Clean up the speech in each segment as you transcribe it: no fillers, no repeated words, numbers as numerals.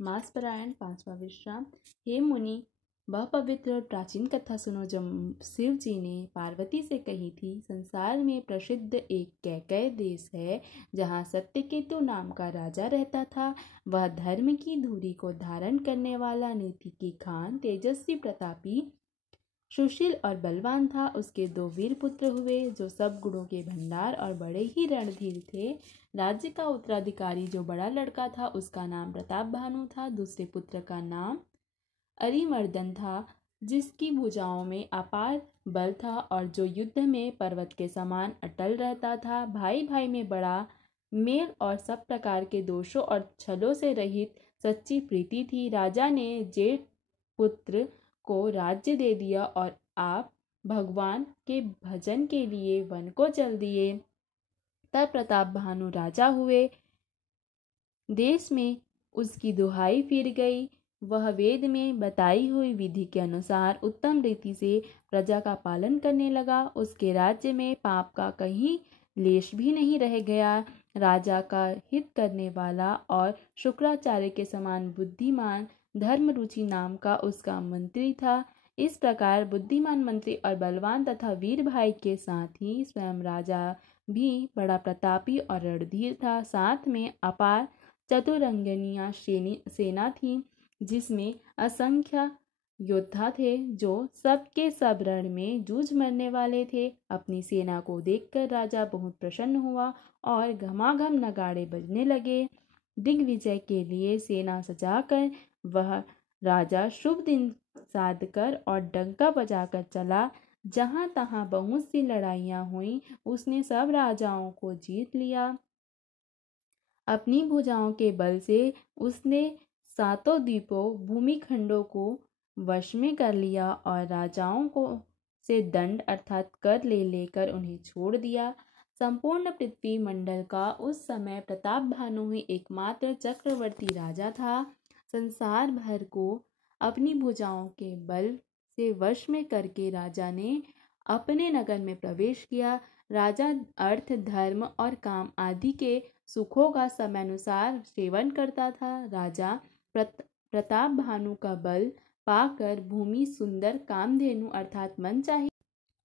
मासपरायण 5वां विश्राम। हे मुनि, वह पवित्र और प्राचीन कथा सुनो जो शिव जी ने पार्वती से कही थी। संसार में प्रसिद्ध एक कैकय देश है जहाँ सत्यकेतु नाम का राजा रहता था। वह धर्म की धुरी को धारण करने वाला, नीति की खान, तेजस्वी, प्रतापी, सुशील और बलवान था। उसके 2 वीर पुत्र हुए जो सब गुणों के भंडार और बड़े ही रणधीर थे। राज्य का उत्तराधिकारी जो बड़ा लड़का था उसका नाम प्रताप भानु था। दूसरे पुत्र का नाम अरिमर्दन था, जिसकी भुजाओं में अपार बल था और जो युद्ध में पर्वत के समान अटल रहता था। भाई भाई में बड़ा मेल और सब प्रकार के दोषों और छलों से रहित सच्ची प्रीति थी। राजा ने जेठ पुत्र को राज्य दे दिया और आप भगवान के भजन के लिए वन को चल दिए। तब प्रताप भानु राजा हुए। देश में उसकी दुहाई फिर गई। वह वेद में बताई हुई विधि के अनुसार उत्तम रीति से प्रजा का पालन करने लगा। उसके राज्य में पाप का कहीं लेश भी नहीं रह गया। राजा का हित करने वाला और शुक्राचार्य के समान बुद्धिमान धर्मरुचि नाम का उसका मंत्री था। इस प्रकार बुद्धिमान मंत्री और बलवान तथा वीर भाई के साथ ही स्वयं राजा भी बड़ा प्रतापी और रणधीर था। साथ में अपार चतुरंगनिया सेना थी, जिसमें असंख्य योद्धा थे जो सबके सब रण में जूझ मरने वाले थे। अपनी सेना को देखकर राजा बहुत प्रसन्न हुआ और घमाघम नगाड़े बजने लगे। दिग्विजय के लिए सेना सजाकर वह राजा शुभ दिन साध कर और डंका बजाकर चला। जहाँ तहाँ बहुत सी लड़ाइयाँ हुई, उसने सब राजाओं को जीत लिया। अपनी भुजाओं के बल से उसने 7 द्वीपों भूमिखंडों को वश में कर लिया और राजाओं को से दंड अर्थात कर ले लेकर उन्हें छोड़ दिया। संपूर्ण पृथ्वी मंडल का उस समय प्रताप भानु ही एकमात्र चक्रवर्ती राजा था। संसार भर को अपनी भुजाओं के बल से वश में करके राजा ने अपने नगर में प्रवेश किया। राजा अर्थ, धर्म और काम आदि के सुखों का समयानुसार सेवन करता था। राजा प्रताप भानु का बल पाकर भूमि सुंदर कामधेनु अर्थात मनचाही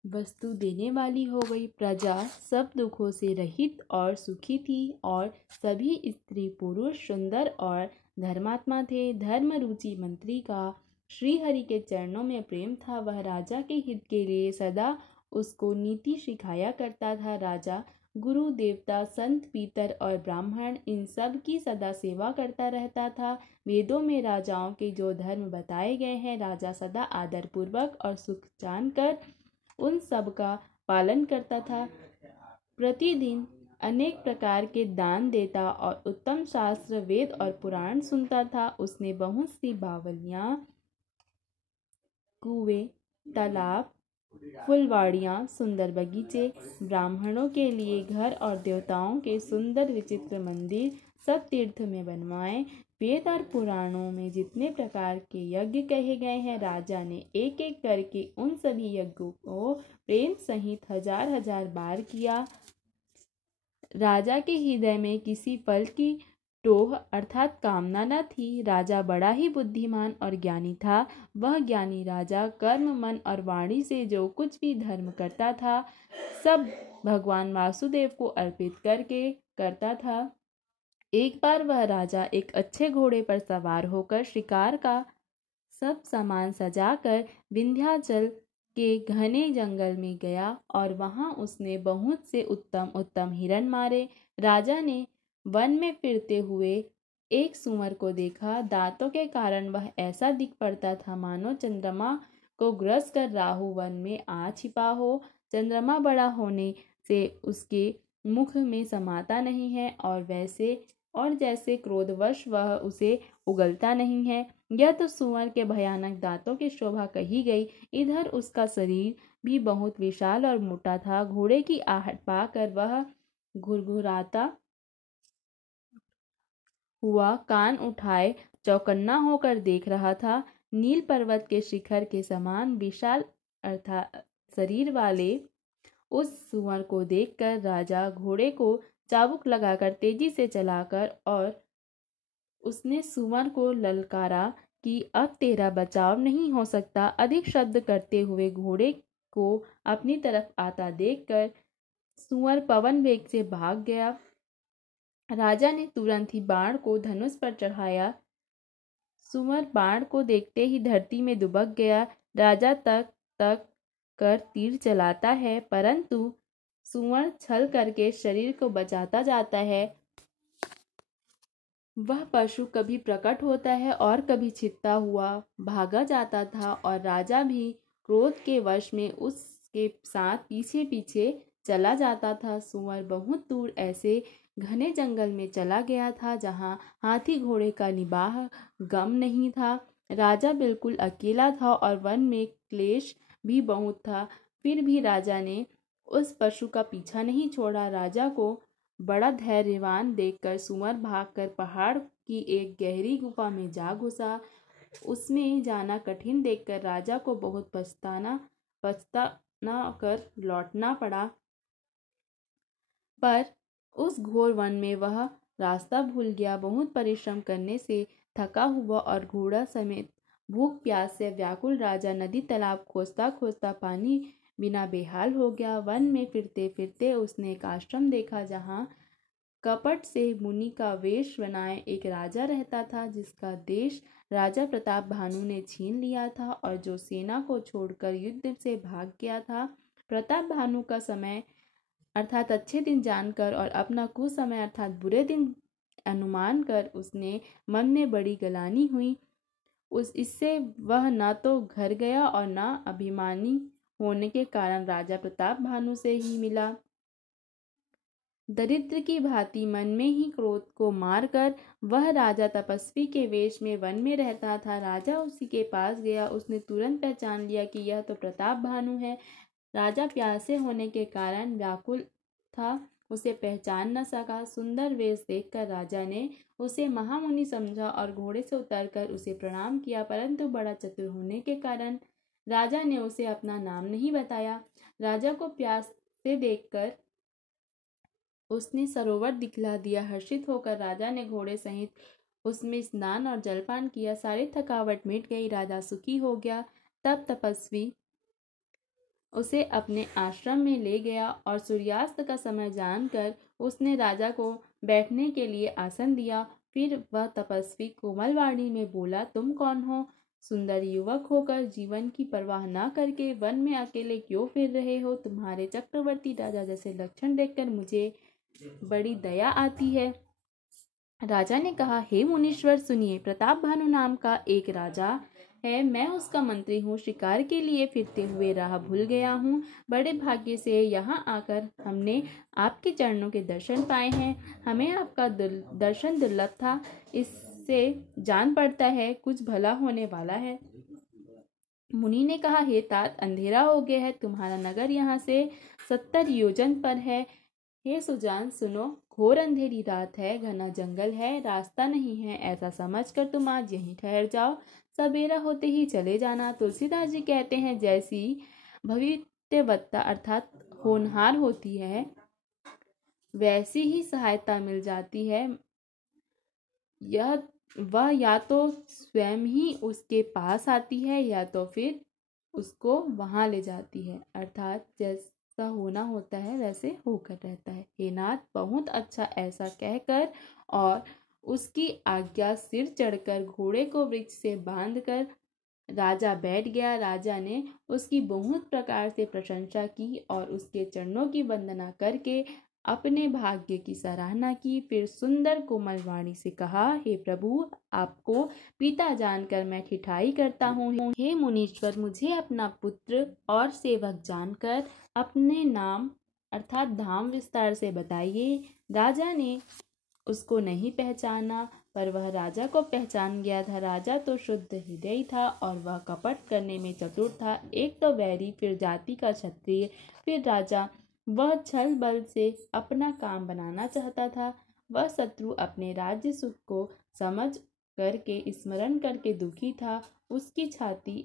वस्तु देने वाली हो गई। प्रजा सब दुखों से रहित और सुखी थी और सभी स्त्री पुरुष सुंदर और धर्मात्मा थे। धर्म रुचि मंत्री का श्रीहरि के चरणों में प्रेम था। वह राजा के हित के लिए सदा उसको नीति सिखाया करता था। राजा गुरु, देवता, संत, पीतर और ब्राह्मण इन सब की सदा सेवा करता रहता था। वेदों में राजाओं के जो धर्म बताए गए हैं, राजा सदा आदर पूर्वक और सुख जानकर उन सब का पालन करता था। प्रतिदिन अनेक प्रकार के दान देता और उत्तम शास्त्र, वेद और पुराण सुनता था। उसने बहुत सी बावलियां, कुएं, तालाब, फुलवाड़ियाँ, सुंदर बगीचे, ब्राह्मणों के लिए घर और देवताओं के सुंदर विचित्र मंदिर सब तीर्थ में बनवाए। वेद और पुराणों में जितने प्रकार के यज्ञ कहे गए हैं, राजा ने एक एक करके उन सभी यज्ञों को प्रेम सहित 1000 बार किया। राजा के हृदय में किसी फल की टोह अर्थात कामना न थी। राजा बड़ा ही बुद्धिमान और ज्ञानी था। वह ज्ञानी राजा कर्म, मन और वाणी से जो कुछ भी धर्म करता था, सब भगवान वासुदेव को अर्पित करके करता था। एक बार वह राजा एक अच्छे घोड़े पर सवार होकर शिकार का सब सामान सजाकर विंध्याचल के घने जंगल में गया और वहां उसने बहुत से उत्तम उत्तम हिरण मारे। राजा ने वन में फिरते हुए एक सूअर को देखा। दांतों के कारण वह ऐसा दिख पड़ता था मानो चंद्रमा को ग्रस कर राहु वन में आ छिपा हो। चंद्रमा बड़ा होने से उसके मुख में समाता नहीं है और जैसे क्रोधवश वह उसे उगलता नहीं है। यह तो सूअर के भयानक दांतों की शोभा कही गई। इधर उसका शरीर भी बहुत विशाल और मोटा था। घोड़े की आहट पाकर वह घुरघुराता हुआ कान उठाए चौकन्ना होकर देख रहा था। नील पर्वत के शिखर के समान विशाल अर्थात शरीर वाले उस सूअर को देखकर राजा घोड़े को चाबुक लगाकर तेजी से चलाकर और उसने सुअर को ललकारा कि अब तेरा बचाव नहीं हो सकता। अधिक शब्द करते हुए घोड़े को अपनी तरफ आता देखकर सुअर पवन वेग से भाग गया। राजा ने तुरंत ही बाण को धनुष पर चढ़ाया। सुअर बाण को देखते ही धरती में दुबक गया। राजा तक तक कर तीर चलाता है, परंतु सुअर छल करके शरीर को बचाता जाता है। वह पशु कभी प्रकट होता है और कभी छिपता हुआ भागा जाता था और राजा भी क्रोध के वश में उसके साथ पीछे पीछे चला जाता था। सुअर बहुत दूर ऐसे घने जंगल में चला गया था जहाँ हाथी घोड़े का निबाह गम नहीं था। राजा बिल्कुल अकेला था और वन में क्लेश भी बहुत था। फिर भी राजा ने उस पशु का पीछा नहीं छोड़ा। राजा को बड़ा धैर्यवान देखकर सुअर भागकर पहाड़ की एक गहरी गुफा में जा घुसा। उसमें जाना कठिन देखकर राजा को बहुत पछताना कर लौटना पड़ा। पर उस घोर वन में वह रास्ता भूल गया। बहुत परिश्रम करने से थका हुआ और घोड़ा समेत भूख प्यास से व्याकुल राजा नदी तालाब खोजता खोजता पानी बिना बेहाल हो गया। वन में फिरते फिरते उसने एक आश्रम देखा जहाँ कपट से मुनि का वेश बनाए एक राजा रहता था, जिसका देश राजा प्रताप भानु ने छीन लिया था और जो सेना को छोड़कर युद्ध से भाग गया था। प्रताप भानु का समय अर्थात अच्छे दिन जानकर और अपना कुसमय अर्थात बुरे दिन अनुमान कर उसने मन में बड़ी गलानी हुई। इससे वह न तो घर गया और न अभिमानी होने के कारण राजा प्रताप भानु से ही मिला। दरिद्र की भांति मन में ही क्रोध को मारकर वह राजा तपस्वी के वेश में वन में रहता था। राजा उसी के पास गया। उसने तुरंत पहचान लिया कि यह तो प्रताप भानु है। राजा प्यासे होने के कारण व्याकुल था, उसे पहचान न सका। सुंदर वेश देखकर राजा ने उसे महामुनि समझा और घोड़े से उतरकर उसे प्रणाम किया, परंतु बड़ा चतुर होने के कारण राजा ने उसे अपना नाम नहीं बताया। राजा को प्यास से देखकर उसने सरोवर दिखला दिया। हर्षित होकर राजा ने घोड़े सहित उसमें स्नान और जलपान किया। सारी थकावट मिट गई। राजा सुखी हो गया। तब तपस्वी उसे अपने आश्रम में ले गया और सूर्यास्त का समय जानकर उसने राजा को बैठने के लिए आसन दिया। फिर वह तपस्वी कोमल वाणी में बोला, तुम कौन हो? सुंदर युवक होकर जीवन की परवाह न करके वन में अकेले क्यों फिर रहे हो? तुम्हारे चक्रवर्ती राजा जैसे लक्षण देखकर मुझे बड़ी दया आती है। राजा ने कहा, हे मुनीश्वर सुनिए, प्रताप भानु नाम का एक राजा है। मैं उसका मंत्री हूँ। शिकार के लिए फिरते हुए राह भूल गया हूँ। बड़े भाग्य से यहाँ आकर हमने आपके चरणों के दर्शन पाए हैं। हमें आपका दर्शन दुर्लभ था। इससे जान पड़ता है कुछ भला होने वाला है। मुनि ने कहा, हे तात, अंधेरा हो गया है। तुम्हारा नगर यहाँ से 70 योजन पर है। हे सुजान सुनो, घोर अंधेरी रात है, घना जंगल है, रास्ता नहीं है। ऐसा समझकर तुम आज यहीं ठहर जाओ, सवेरा होते ही चले जाना। तुलसीदास जी कहते हैं, जैसी भविष्यवक्ता अर्थात होनहार होती है, वैसी ही सहायता मिल जाती है। वह या तो स्वयं ही उसके पास आती है या तो फिर उसको वहां ले जाती है, अर्थात जैसा होना होता है वैसे होकर रहता है। हे नाथ, बहुत अच्छा। ऐसा कहकर और उसकी आज्ञा सिर चढ़कर घोड़े को वृक्ष से बांधकर राजा बैठ गया। राजा ने उसकी बहुत प्रकार से प्रशंसा की और उसके चरणों की वंदना करके अपने भाग्य की सराहना की। फिर सुंदर कोमल वाणी से कहा, हे प्रभु, आपको पिता जानकर मैं ठिठाई करता हूँ। हे मुनीश्वर, मुझे अपना पुत्र और सेवक जानकर अपने नाम अर्थात धाम विस्तार से बताइए। राजा ने उसको नहीं पहचाना, पर वह राजा को पहचान गया था। राजा तो शुद्ध हृदय था और वह कपट करने में चतुर था। एक तो वैरी, फिर जाति का क्षत्रिय, फिर राजा। वह छल बल से अपना काम बनाना चाहता था। वह शत्रु अपने राज्य सुख को समझ करके स्मरण करके दुखी था। उसकी छाती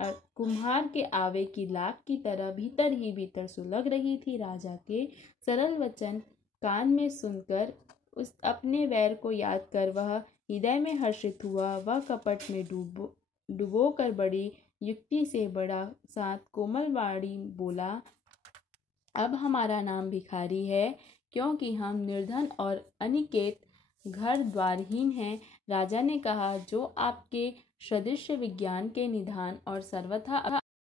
कुम्हार के आवे की लाख की तरह भीतर ही भीतर सुलग रही थी। राजा के सरल वचन कान में सुनकर उस अपने वैर को याद कर वह हृदय में हर्षित हुआ। वह कपट में डुबो कर बड़ी युक्ति से बड़ा साथ कोमल वाणी बोला, अब हमारा नाम भिखारी है, क्योंकि हम निर्धन और अनिकेत घर द्वारहीन हैं। राजा ने कहा, जो आपके सदृश विज्ञान के निधान और सर्वथा